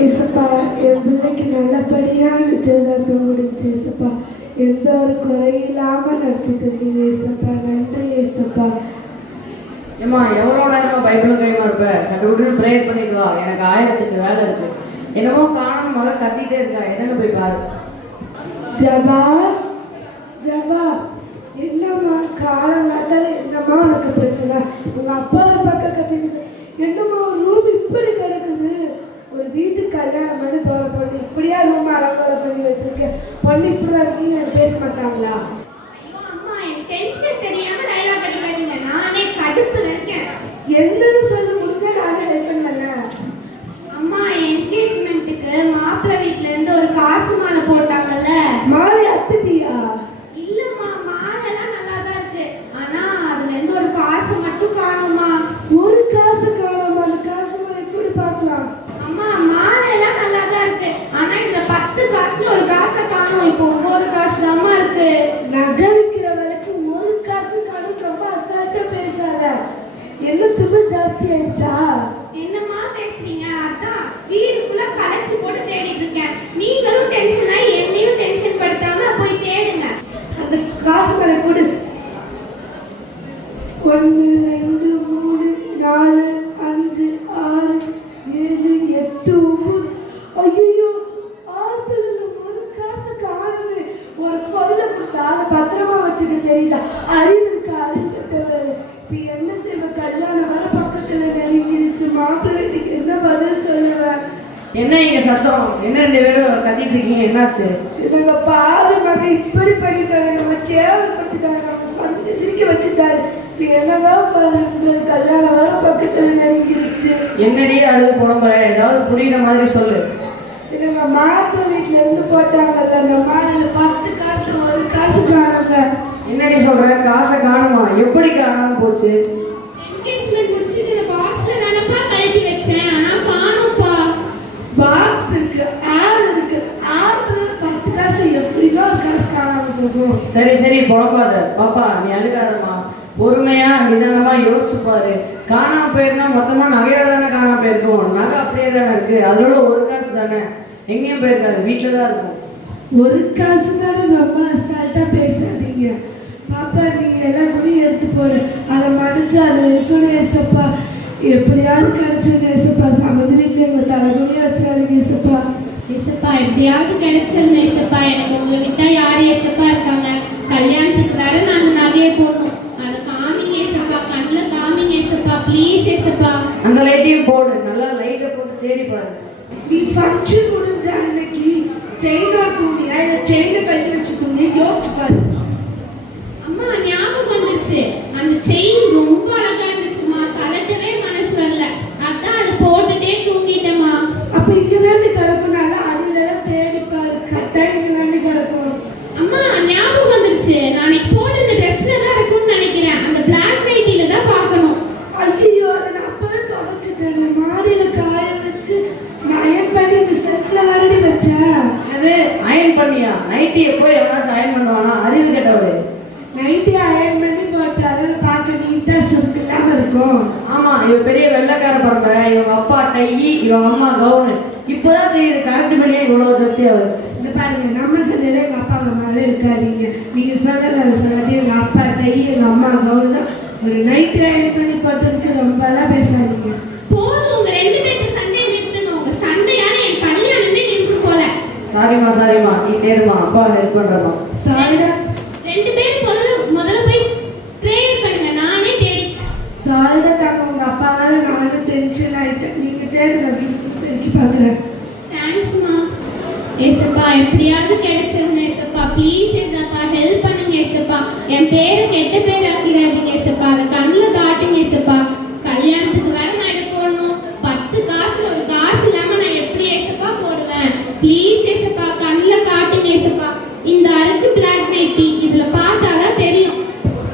ஏசப்பா என் பிள்ளைக்கு நல்லபடியாக நிச்சயதார்த்தம் முடிஞ்சு ஏசப்பா. எந்த ஒரு குறையில்லாம நடத்தி தந்தீங்க ஏசப்பா. நன்றி ஏசப்பா. ஏம்மா எவ்வளோ நேரமா பைபிளும் கைமா இருப்ப? சட்டு விட்டு ப்ரேயர் பண்ணிட்டு வா. எனக்கு ஆயிரத்தெட்டு வேலை இருக்கு. என்னமோ காணும் மகள் கத்திட்டே இருக்கா. என்னன்னு போய் பாரு. ஜபா ஜபா. என்னம்மா காலங்காத்தால என்னம்மா உனக்கு பிரச்சனை? உங்க அப்பா ஒரு பக்கம் கத்திக்கிட்டு என்னம்மா ஒரு ரூம் இப்படி கிடக்குது ஒரு வீட்டுக்கு கல்யாணம் பண்ணி போற பொண்ணு இப்படியா ரூம் அலங்கோலம் பண்ணி வச்சிருக்கேன் பொண்ணு இப்படி இருக்கீங்க பேச மாட்டாங்களா? ஐயோ அம்மா என் டென்ஷன் தெரியாம டயலாக் அடிக்காதீங்க நானே கடுப்புல இருக்கேன் என்னன்னு சொல்ல முடிஞ்சா நானே ஹெல்ப் பண்ணல அம்மா என்கேஜ்மெண்ட்டுக்கு மாப்பிள்ளை வீட்ல இருந்து ஒரு காசு மாலை போட்டாங்கல்ல மாலை அத்துட்டியா இல்லம்மா மாலை எல்லாம் நல்லா தான் இருக்கு ஆனா அதுல இருந்து ஒரு காசு மட்டும் காணுமா ஒரு காசு காணாம அந்த காசு மாலை கூட பார்க்கலாம் அம்மா மாலை எல்லாம் நல்லா தான் இருக்கு ஆனா இதுல பத்து காசுல ஒரு காசை காணும் இப்போ ஒன்பது காசு தாம்மா இருக்கு நகை விற்கிற விலைக்கு ஒரு காசு காணும் ரொம்ப அசால்ட்டா பேசாத என்ன ஜாஸ்தி ஆயிடுச்சா? என்னம்மா பேசுறீங்க? அதான் வீடு ஃபுல்லா கலைச்சு போட்டு தேடிட்டு இருக்கேன். நீங்களும் டென்ஷன் ஆகி என்னையும் டென்ஷன் படுத்தாம போய் தேடுங்க. அந்த காசு மேலே கொடு. ஒன்று ரெண்டு மூணு நாலு அஞ்சு ஆறு ஏழு எட்டு ஒன்பது. ஐயோ ஆத்துல ஒரு காசு காணுமே. ஒரு பொருளை கொடுத்தா அதை பத்திரமா வச்சுக்க தெரியல. அறிவு இருக்கா இப்போ என்ன என்ன இங்க சத்தம்? என்ன ரெண்டு பேரும் கத்திட்டு இருக்கீங்க? என்னாச்சு? இவங்க பாவி மகன் இப்படி பண்ணிட்டாங்க. நம்ம கேவலப்பட்டுட்டாங்க நம்ம சந்தி சிரிக்க வச்சுட்டாரு. என்னதான் பாருங்க கல்யாணம் வர பக்கத்துல நெருங்கிருச்சு. என்னடி அழுது புலம்புற ஏதாவது புரியுற மாதிரி சொல்லு. இவங்க மாப்பிள்ளை வீட்டுல இருந்து போட்டாங்கல்ல. அந்த மாதிரி பத்து காசு ஒரு காசு காணுங்க. என்னடி சொல்ற? காசை காணுமா? எப்படி காணாம போச்சு? இருக்கு. ஆடு இருக்கு. ஆடுல பத்து காசு எப்படிதான் ஒரு காசு காணாம போகும். சரி சரி புலம்பாத. பாப்பா நீ அழுகாதம்மா. பொறுமையா நிதானமா யோசிச்சு பாரு. காணாம போயிருந்தா மொத்தமா நகையோட தானே காணாம போயிருக்கும். நகை அப்படியே தானே இருக்கு. அதோட ஒரு காசு தானே. எங்கேயும் போயிருக்காது. வீட்டில தான் இருக்கும். ஒரு காசு தானே ரொம்ப அசால்ட்டா பேசாதீங்க. பாப்பா நீங்க எல்லா துணியும் எடுத்து போடு. அதை மடிச்சு அதில் இருக்கணும் ஏசப்பா. எப்படியாவது கிடைச்சது ஏசப்பா. சமதி வீட்டில் வச்சிடாதீங்க ஏசப்பா ஏசப்பா எப்படியாவது கிடைச்சிருந்த ஏசப்பா எனக்கு உங்களை விட்டா யார் ஏசப்பா இருக்காங்க? கல்யாணத்துக்கு வேற நான் அந்த நகையை போடணும். அதை காமிங்க ஏசப்பா கண்ணில் காமிங்க ஏசப்பா ப்ளீஸ் ஏசப்பா அந்த லைட்டையும் போடு. நல்லா லைட்டை போட்டு தேடி பாரு. நீ ஃபங்க்ஷன் முடிஞ்ச அன்னைக்கு செயினோட துணியா இல்லை செயினை கழட்டி வச்சு துணியை யோசிச்சு பாரு. அயன் பண்ணியா? நைட்டியை போய் எவனாச்சும் அயன் பண்ணுவானா? அறிவு கேட்டவளே நைட்டே அயன் பண்ணி போட்டாரு. பார்க்க நீட்டா சுருக்கு இல்லாம இருக்கும். ஆமா இவன் பெரிய வெள்ளக்கார பரம்பரை. இவங்க அப்பா டை இவங்க அம்மா கவுனு இப்போதான் தெரியுது கரண்ட் பில்லே இவ்வளவு ஜாஸ்தியா வருது. இந்த பாருங்க நம்ம சண்டையில எங்க அப்பா அம்மா மாதிரி இருக்காதீங்க. நீங்க சொன்னதால சொல்லாட்டி எங்க அப்பா டை எங்க அம்மா கவுனு தான். ஒரு நைட்டு அயன் பண்ணி போட்டதுக்கு ரொம்ப எல்லாம் பேசாதீங்க போதும் உங்க ரெண்டு பேர்த்த சண்டையை நிறுத்துங்க உங்க சண்டையால என் கல்யாணமே நின்று போல சாரிம்மா சாரிம்மா. நீ தேடுமா அப்பா ஹெல்ப் பண்றமா சாரிடா. ரெண்டு பேரும் முதல்ல முதல்ல போய் ப்ரேயர் பண்ணுங்க. நானே தேடி. சாரிடா தாங்க உங்க அப்பாவால நானும் டென்ஷன் ஆயிட்டேன் நீங்க தேடுங்க பெருக்கி பாக்குறேன் தேங்க்ஸ்மா ஏசப்பா எப்படியாவது கிடைச்சிருங்க ஏசப்பா. ப்ளீஸ் ஏசப்பா ஹெல்ப் பண்ணுங்க ஏசப்பா. என் பேரை கெட்ட பேர் ஆக்கிடாதீங்க ஏசப்பா. அதை கண்ணில் காட்டுங்க ஏசப்பா. கல்யாணத்துக்கு வேற நான் போடணும்? பத்து காசுல ஒரு காசு இல்லாம நான் எப்படி ஏசப்பா போடுவேன்? ப்ளீஸ் ஏசப்பா கண்ணில் காட்டுங்க ஏசப்பா இந்த அருக்கு பிளாக் நைட்டி இதுல பார்த்தாதான் தெரியும்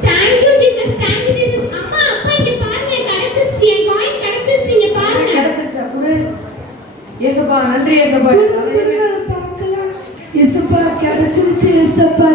தேங்க்யூ ஜீசஸ் தேங்க்யூ ஜீசஸ் அம்மா அப்பா இங்க பாருங்க கிடைச்சிருச்சு என் காயின் கிடைச்சிருச்சு இங்க பாருங்க கிடைச்சிருச்சா குடு ஏசப்பா நன்றி ஏசப்பா பார்க்கலாம் எசப்பா கிடைச்சிருச்சு எசப்பா